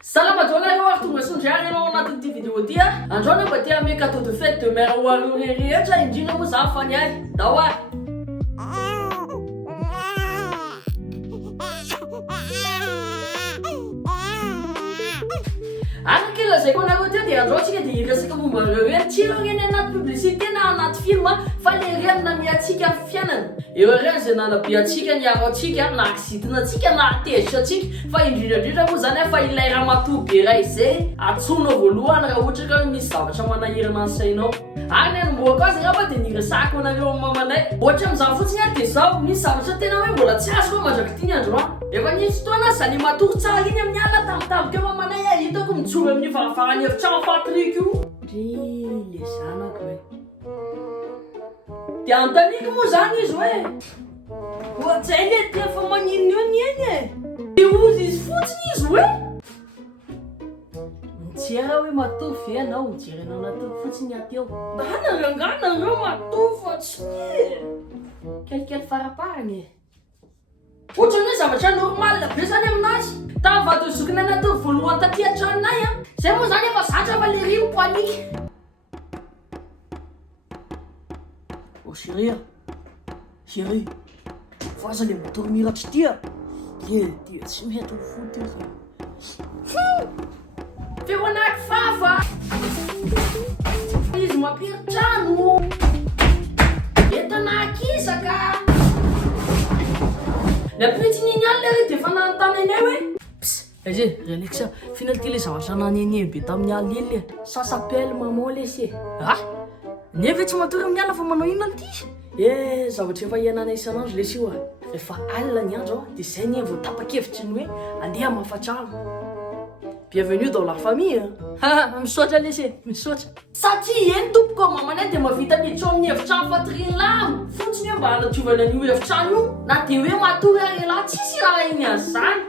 Salama journal tonga sondrany anao anatin'ity vidéo ty a. Androany mba tia ame cadeau de fête de mère Walo rehetra indrindra moa za fa niay. Dao a. Araka ilazay ko anareo ty dia andro tsika dia hiresaka momba reo hoe tsiro reny anaty publicité na anaty film fa le reny namiatsika amin'ny fiainana. Eo reny zay nanabiatsika niaro atsika na akisitinantsika na atezitra atsika fa indrindra moa zany fa ilay raha matoa be ray zay atsonao voalohany raha ohatra ka misy zavatra manahirana ny sainao. Ary ny anomboako azy ngamba dia niresako anareo mamanay. Ohatra amin'izany fotsiny a dia zao misy zavatra tena hoe mbola tsy azo koa mandraky ty andro efa nisy fotoana zany matory tsara iny amin'ny alina tamotavoka mamanay a hitako mijoro amin'ny varavarany efitrano Patrick io. Le zanako hoe dia antaniko moa zany izy hoe ohatsay le ty efa maninona eo nieny e dia ozy izy fotsiny izy hoe mijery hoe matory ve anao mijery anao natory fotsiny aty eo nanareo matory fa tsy kelikely faraparany e. Ohatra hoe zavatra normal be zany aminazy tavadozokiny anaty voalohany taty an-tranonay a zay moa zany efa zatra fa le rimo poaniky. Oh chérie, chérie, voaza le matory miratry ty a dia tsy mety ho fo ty feo anaky fafa izy mampiry-trano entanakisaka napitsiny alina ry dia fa nanontany hoe eze relaxa final ty le zavatra nanene be tamin'ny alina iny le ça s'appelle maman lesé nefa tsy matory amin'ny alina fa manao ino an'ity zavatra efa ianana isan'andro lesy io a rehefa alina ny andro dia zay ny vao tapa-kevitry ny hoe andeha mafatrano. Bienvenue dans la famille. Misaotra lesy misaotra satria eny tompoko mamanay dia mavita miditra amin'ny efitrano fatoriny lamo fotsiny hoe mba hanadiovana an'io efitrano io na dia hoe matory ary lahy tsisy raha iny azany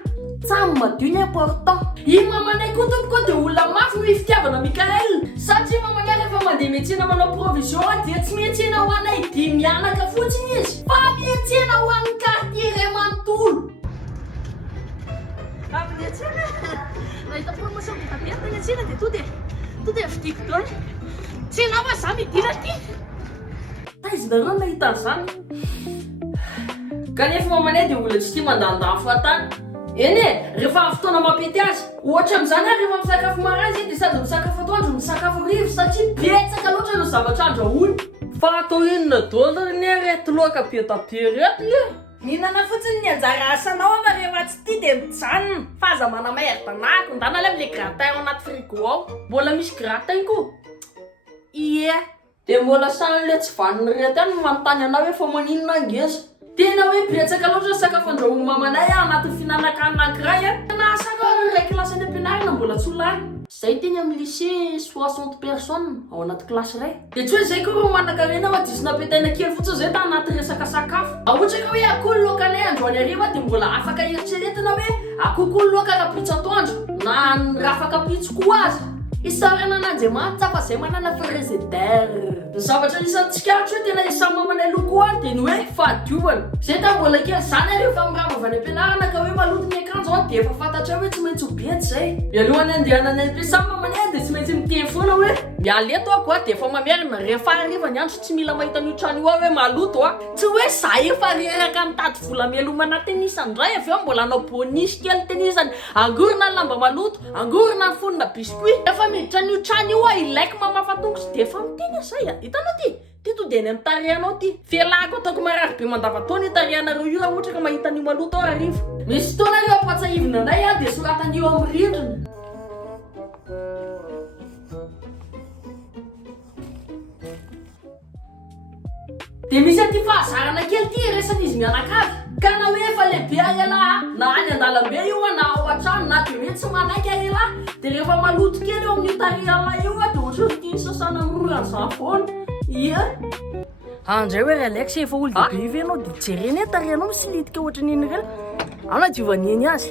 tsamy madio ny important. I mamanay koa tompoko dia olona mafy no ifitiavana Mikael satria mamanay rehefa mandeha miantsena manao provision dia tsy miantsena ho anay dia mianaka fotsiny izy fa miantsena ho an'ny quartier ray manontolo. Nahita promotion dia tapiata ny antsena dia to dia vidiko daholo tsy nama za midina ty taizinareo nahita an'izany kanefa mamanay dia olona tsy tia mandandany fohatany. Eny rehefa fotoana mampety azy ohatra amin'izany a rehefa misakafo maraina dia sady misakafo atoandro misakafo rivo satria betsaka loatra ireo zavatra andrahoiny fa atao inona daholo ny arety loaka be tabe reto ie. Mihinana fotsiny ny anjara asanao fa rehefa tsy tia dia mijanona fa aza manamay ardanako ndana le amin'le gratin ao anaty frigo ao mbola misy gratin koa ie dia mbola san'le tsy vaniny reto any manontany anao hoe fa maninona angeza tena hoe betsaka loatra sakafo andrahoiny mamanay anaty fihinanakanina ankiray na saka ray kilasy any am-pianarana mbola tsy olany zay teny amin'ny lycée 60 personnes ao anaty kilasy ray dia tsy hoe zay koa manankarena fa diso napetaina kely fotsiny zay ta anaty resaka sakafo ohatra ka hoe akoho lokanay androany hariva dia mbola afaka eritreretina hoe akoho loka rapitso atoandro na rafaka pitso koa azy isarana an'Andriamanitra fa zay manana frigidaire. Ny zavatra isan'ny tsikaritro hoe tena isan'ny mamanay loko a dia ny hoe fahadiovana zay ta mbola kely zany rehefa mirava avy any am-pianarana ka hoe maloto ny akanjo dia efa fantatra hoe tsy maintsy ho bety zay mialohany andehanany am-piasana mamanay dia tsy maintsy miteny foana hoe miala eto ako dia efa mamerina rehefa hariva ny andro tsy mila mahita an'io trano io hoe maloto tsy hoe za efa reraka mitady vola mialomana tenisany indray avy eo mbola anao bonisy kely tenisany angorona ny lamba maloto angorona ny fonina biscuit efa miditra an'io trano io ilaiko mamafatongotry dia efa miteny zay hitanao ty to dia ny amin'ny tarihanao ty fialako ataoko marary be mandavataona tarihanareo io raha ohatra ka mahita an'io maloto ao hariva misy fotoana io ampatsahivina anay dia soratan'io amin'ny rindrina. Dia misy aty fahazarana kely ty resan'izy mianakavy ka na hoe efa lehibe arialahy na any an-dalambe io na ao an-trano na dia hoe tsy manaiky arialahy dia rehefa maloto kely eo amin'io tarihanay io dia ohatra hoe tiany sasana miroran'izany foana ie andray hoe relax efa olo dehibe ive ianao dia jereny tarihanao misy litika ohatra niny reny ana diovaneny azy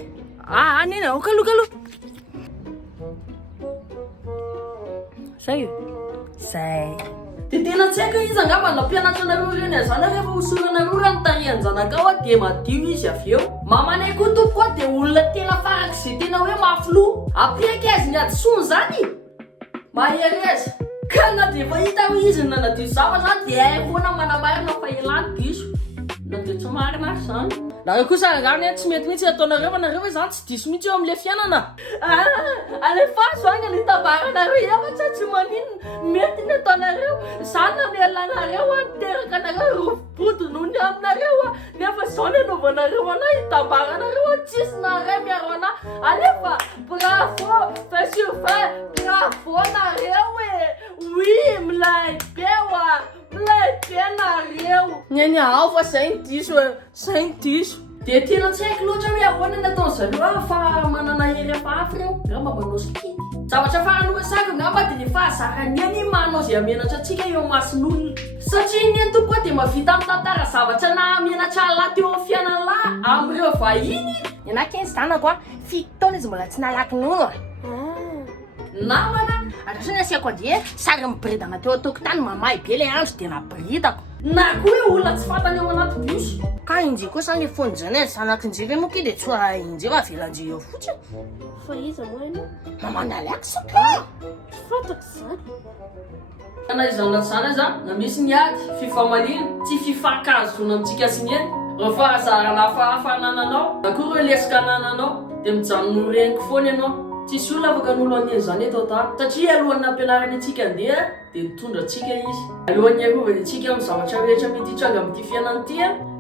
neny ao kalokalo zay dia tena tsy haiko izy angamba na mpianatra anareo reny azany rehefa hosoranareo raha nitarihan-janaka ao dia madio izy avy eo mamanay koa tompo koa dia olona tena farak'izay tena hoe mafloha apiaky azy ny adisony zany mahery azy ka na dia efa hita ho izy nanadio zava zany dia hay foana manamarina fa elany diso na dia tsy marina zany nareo kosa angany tsy mety mihitsy ataonareo fa nareo hoe zany tsy diso mihitsy eo amin'ilay fiainana alefaso any ny tabaranareo efatra tsy manino mety ny ataonareo zany na nielanareo a niteraka anareo rovibodo noho ny aminareo a nefa zao ny anaovanareo anay hitambaranareo a tsisy naray miaro anay alefa bravo fasurfin bravo nareo e oui milay be a milay be nareo nyany ao fa zay ny diso e zay ny diso dia tena tsy haiko loatra hoe ahoana ny ataon'zareo fa manana hery hafahafa reo ngamba manao skidy zavatra farany saka ngamba dia ny fahazakany any manao zay amenatra antsika eo mason'olona satria ny any tokoa dia mavita amin'ny tantara zavatra na amenatra lahy teo amin'ny fiainan'lahy amin'ireo vahiny ny anaky ny zanako a fito taona izy mbola tsy nalaky nono namana atrasany asiako ady sary mibiridana teo atokotany mamay be le andro dia nabiridako na koa hoe olona tsy fantany ao anaty bus ka inji kosa ny fonjany zanako injivy moky dia tsoa injivy avelanjy eo fotsiny fa iza moa ino mamana alaky saka fatako zany ana izana zany za na misy ny ady fifamalina tsy fifankazona amintsika sy ny eny rehefa azarana hafahafa anananao na koa reo lesika anananao dia mijanona reniko foana ianao tsisy olona afaka n'olo any zany eto tara satria alohan'ny ampianarany antsika andeha dia mitondra antsika izy alohan'ny arovany antsika amin'ny zavatra rehetra mety hitranga amin'ity fiainana ity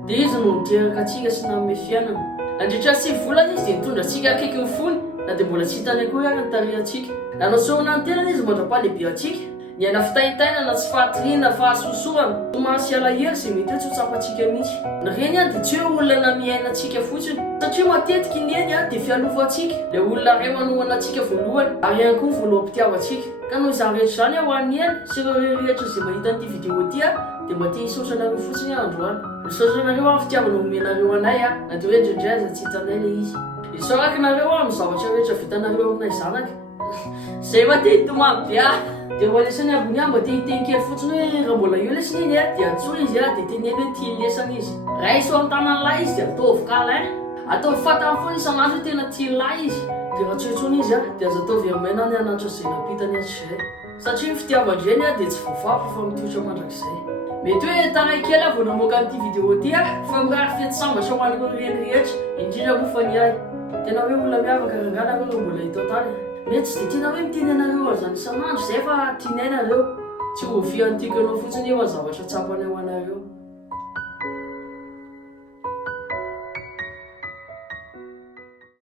dia izy no miteraka antsika sy nanome fiainana nandritra sy volana izy dia mitondra antsika akaiky ny fony na dia mbola tsy hitany akory ary nytare antsika nanao sorona ny tenana izy mandra-palehibe antsika ny ana fitahitainana sy fahatoriana fahasosorana somary alahelo izay mety hoe tsy hotsapantsika mihitsy na reny a dia tsy hoe olona na miaina antsika fotsiny satria matetika ny eny a dia fialova antsika le olona ray manohana antsika voalohany ary ihany koa ny voaloham-pitiavantsika ka noho izany rehetra zany ao an'ny eny sy ireo rehetra izay mahita an'ity vidéo ity a dia mba tia hisaotranareo fotsiny androany isaotranareo amin'ny fitiavana omenareo anay a na dia hoe indraindray aza tsy hitanay le izy isaorakinareo a amin'ny zavatra rehetra vitanareo aminay zanaka zay ma tia hitomamy be a dia ho alesany ambony a mba tia hitenkely fotsiny hoe raha mbola io lesiny iny a dia atsoa izy a dia teneny hoe tia lesana izy raha iso amin'ny tanan'lahy izy dia ataovy kalain ataovy fatany foana isan'andro hoe tena tia lahy izy dia raha tsoitsony izy a dia azo ataovy amaina ny anatra zay napitany azy zay satria ny fitiavan-dreny a dia tsy voafafa fa mitiotra mandrakizay mety hoe taray kely a vao namoaka amin'ity vidéo ity a fa mirary fety sambatra ho an'ireo reny rehetra indrindra moa fa ny ahy tena hoe olona miavaka ranganareo reo mbola hito tany mety tsy dia tiana hoe miteny anareo azany isan'andro zay fa tianay nareo tsy ho vian'tiako ianao fotsiny eo a zavatra tsapany ao anareo